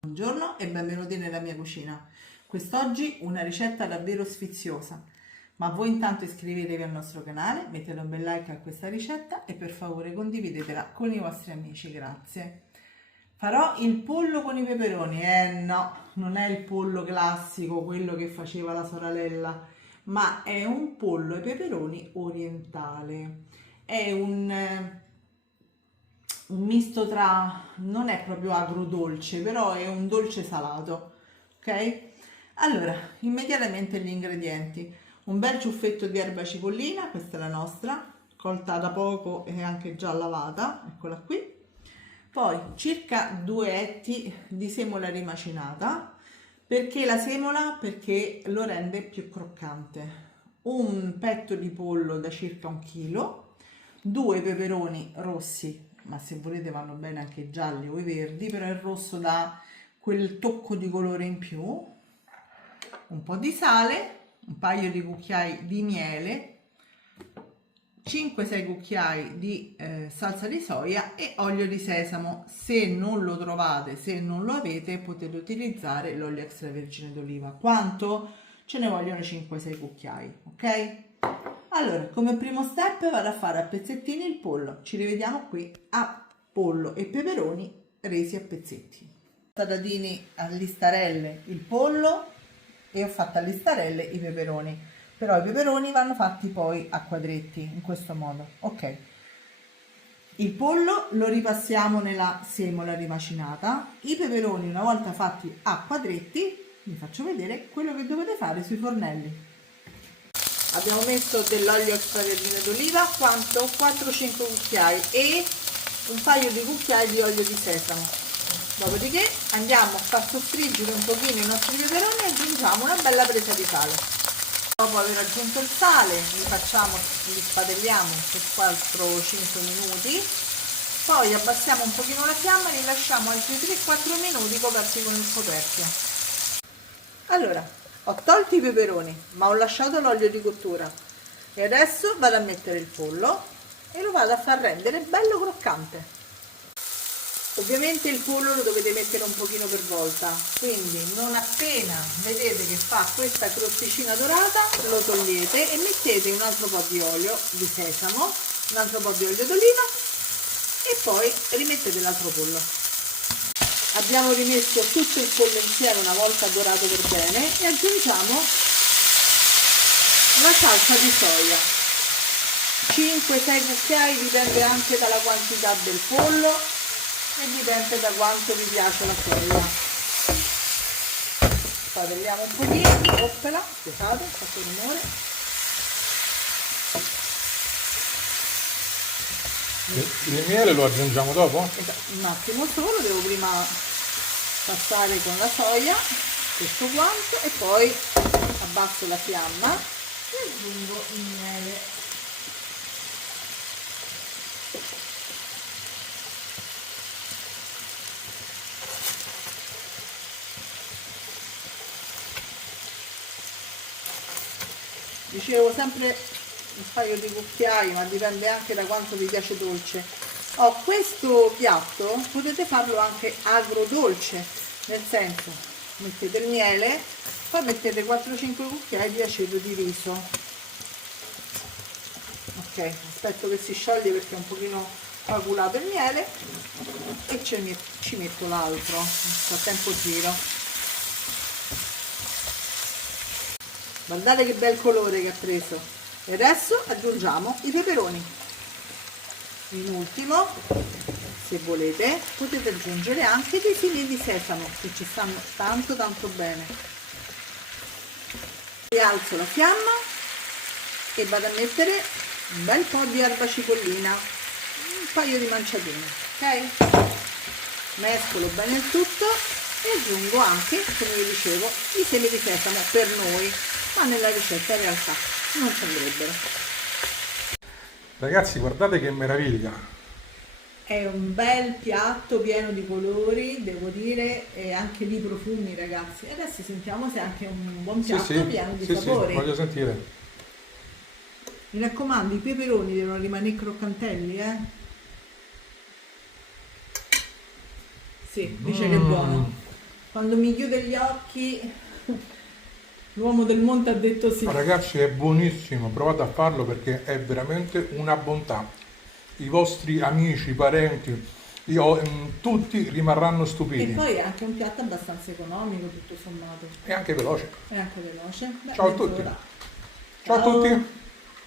Buongiorno e benvenuti nella mia cucina. Quest'oggi una ricetta davvero sfiziosa, ma voi intanto iscrivetevi al nostro canale, mettete un bel like a questa ricetta e per favore condividetela con i vostri amici, grazie. Farò il pollo con i peperoni, no, non è il pollo classico, quello che faceva la sorella, ma è un pollo ai peperoni orientale. È un misto tra, non è proprio agrodolce, però è un dolce salato, ok? Allora, immediatamente gli ingredienti: un bel ciuffetto di erba cipollina, questa è la nostra, colta da poco e anche già lavata, eccola qui. Poi circa 2 etti di semola rimacinata. Perché la semola? Perché lo rende più croccante. Un petto di pollo da circa 1 chilo, 2 peperoni rossi, ma se volete vanno bene anche i gialli o i verdi, però il rosso dà quel tocco di colore in più, un po' di sale, un paio di cucchiai di miele, 5-6 cucchiai di salsa di soia e olio di sesamo. Se non lo trovate, se non lo avete, potete utilizzare l'olio extravergine d'oliva. Quanto? Ce ne vogliono 5-6 cucchiai, ok? Allora, come primo step vado a fare a pezzettini il pollo. Ci rivediamo qui a pollo e peperoni resi a pezzetti. Patatini a listarelle il pollo e ho fatto a listarelle i peperoni. Però i peperoni vanno fatti poi a quadretti, in questo modo, ok? Il pollo lo ripassiamo nella semola rimacinata. I peperoni, una volta fatti a quadretti, vi faccio vedere quello che dovete fare sui fornelli. Abbiamo messo dell'olio extravergine d'oliva, quanto? 4-5 cucchiai e un paio di cucchiai di olio di sesamo. Dopodiché andiamo a far soffriggere un pochino i nostri peperoni e aggiungiamo una bella presa di sale. Dopo aver aggiunto il sale li spadelliamo per 4-5 minuti, poi abbassiamo un pochino la fiamma e li lasciamo altri 3-4 minuti coperti con il coperchio. Allora, ho tolto i peperoni, ma ho lasciato l'olio di cottura e adesso vado a mettere il pollo e lo vado a far rendere bello croccante. Ovviamente il pollo lo dovete mettere un pochino per volta, quindi non appena vedete che fa questa crosticina dorata lo togliete e mettete un altro po' di olio di sesamo, un altro po' di olio d'oliva e poi rimettete l'altro pollo. Abbiamo rimesso tutto il pollo insieme una volta dorato per bene e aggiungiamo la salsa di soia, 5-6 cucchiai, dipende anche dalla quantità del pollo e dipende da quanto vi piace la soia. Spadelliamo un pochino, oppela, scusate, ho fatto rumore. Il miele lo aggiungiamo dopo? Un attimo solo, devo prima passare con la soia questo quanto e poi abbasso la fiamma e aggiungo il miele. Dicevo sempre un paio di cucchiai, ma dipende anche da quanto vi piace dolce. Questo piatto potete farlo anche agrodolce, nel senso mettete il miele, poi mettete 4-5 cucchiai di aceto di riso. Ok, aspetto che si scioglie perché è un pochino coagulato il miele e ci metto l'altro, nel frattempo giro. Guardate che bel colore che ha preso. E adesso aggiungiamo i peperoni. In ultimo, se volete, potete aggiungere anche dei fili di sesamo che ci stanno tanto bene. Rialzo la fiamma e vado a mettere un bel po' di erba cipollina, un paio di manciatine, ok? Mescolo bene il tutto e aggiungo anche, come vi dicevo, i semi di sesamo per noi, ma nella ricetta in realtà non ci andrebbero. Ragazzi, guardate che meraviglia! È un bel piatto pieno di colori, devo dire, e anche di profumi, ragazzi. Adesso sentiamo se è anche un buon piatto pieno di sapori. Sì, voglio sentire. Mi raccomando, i peperoni devono rimanere croccantelli, Sì, dice che è buono. Quando mi chiude gli occhi, l'uomo del monte ha detto sì. Ragazzi, è buonissimo, provate a farlo perché è veramente una bontà. I vostri amici, parenti, tutti rimarranno E stupiti. poi è anche un piatto abbastanza economico, tutto sommato. E anche veloce. È anche veloce. Beh, Ciao a tutti. mezz'ora. Ciao a tutti.